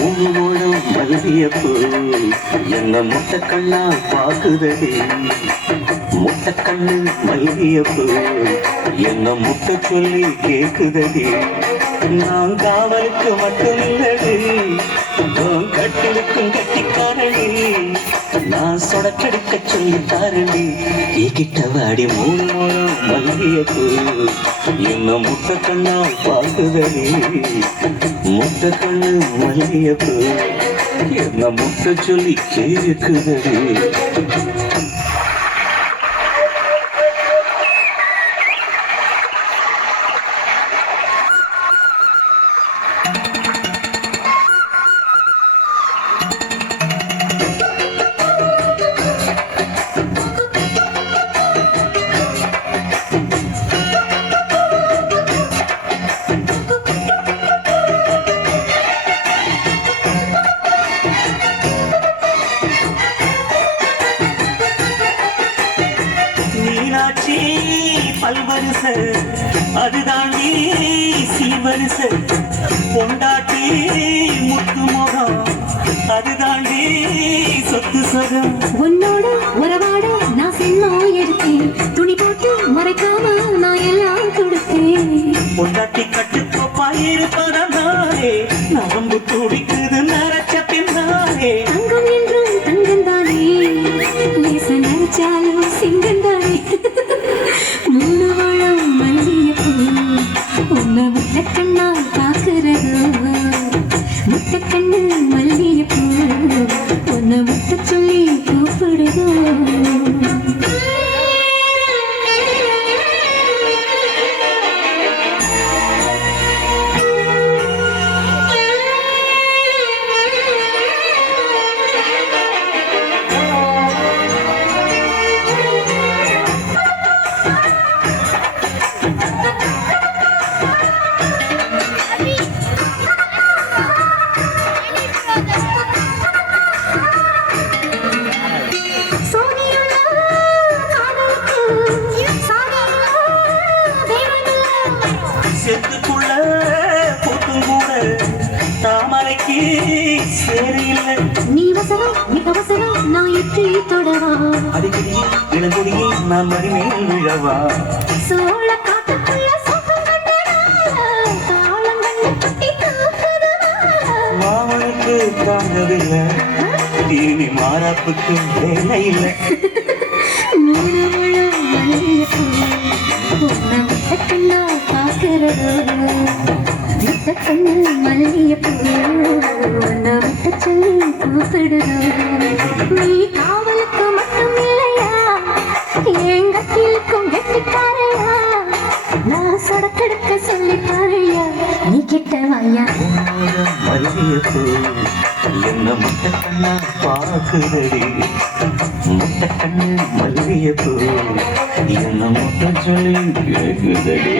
மூணு மூலம் மல்லியப்பூ என்ன முட்டை கண்ணா பாக்குதடி. முட்டை கண்ணு மல்லியப்பூ என்ன முட்டை சொல்லி கேக்குதடி. நான் காவலுக்கு மட்டும் இல்லடி, கட்டிலுக்கும் கட்டிக்காரடி. நான் சொடக்கெடுக்க சொல்லி தாரடி. கிட்ட வாடி மூணு மூலம் மல்லியப்பூ என்ன முட்டை கண்ணா பாக்குதடி. முட்டை கண்ணு மல்லியப்பூ என்ன முட்டை சொல்லி கேக்குதடி. மீனாட்சி பல்வரிச அதுதாண்டி சீவரிச. பொண்டாட்டி முத்து முகம் அதுதாண்டி சொத்து சொகம். உன்னோட உறவாட நான் செல்லம் எடுத்தேன், துணி போட்டு மறைக்காம நான் எல்லாம் கொடுத்தேன். பொண்டாட்டி கட்டுக்கோப்பாயிருப்பதானே நரம்பு துடிக்குது நரச்ச பின்னாலே. தங்கம் என்றும் தங்கம் தானே, லேச நினைச்சாலும் சிங்கம் தானே. மூணு வளம் மல்லியப்பூ உன்னை முட்டை கண்ணால் பார்க்கிறதோ. முட்டை கண்ணு மல்லியப்பூ உன்னை முட்டை சொல்லி கூப்பிடுதோ. செத்துக்குள்ள கூட்டும் கூட தாமரைக்கு சேரில்லை. நீ வசனம் மிக வசனம் நான் எட்டி தொடவா. அடிக்கடி இளங்குடியே நான் மறுமேல் விழவா. சோழ காட்டுக்குள்ள சோகம் மாமனுக்கு தாங்கவில்லை, இனி மாறாப்புக்கு வேலை இல்லை. மூணு முழம் மல்லியப்பூ உன்னை முட்டை கண்ணா பார்க்கிறதோ. முட்டை கண்ணு மல்லியப்பூ உன்னை முட்டை சொல்லி கூப்பிடுதோ. நீ காவலுக்கு மட்டும் இல்லையா, எங்க கீழுக்கும் கெட்டிக்காரையா. நான் சொடக்கெடுக்க சொல்லி பாருயா, நீ கிட்ட வாயா. மல்லியப்பூ என்ன முட்டை கண்ணா பாக்குதடி. முட்டை கண்ணு மல்லியப்பூ என்ன முட்டை சொல்லி கேக்குதடி.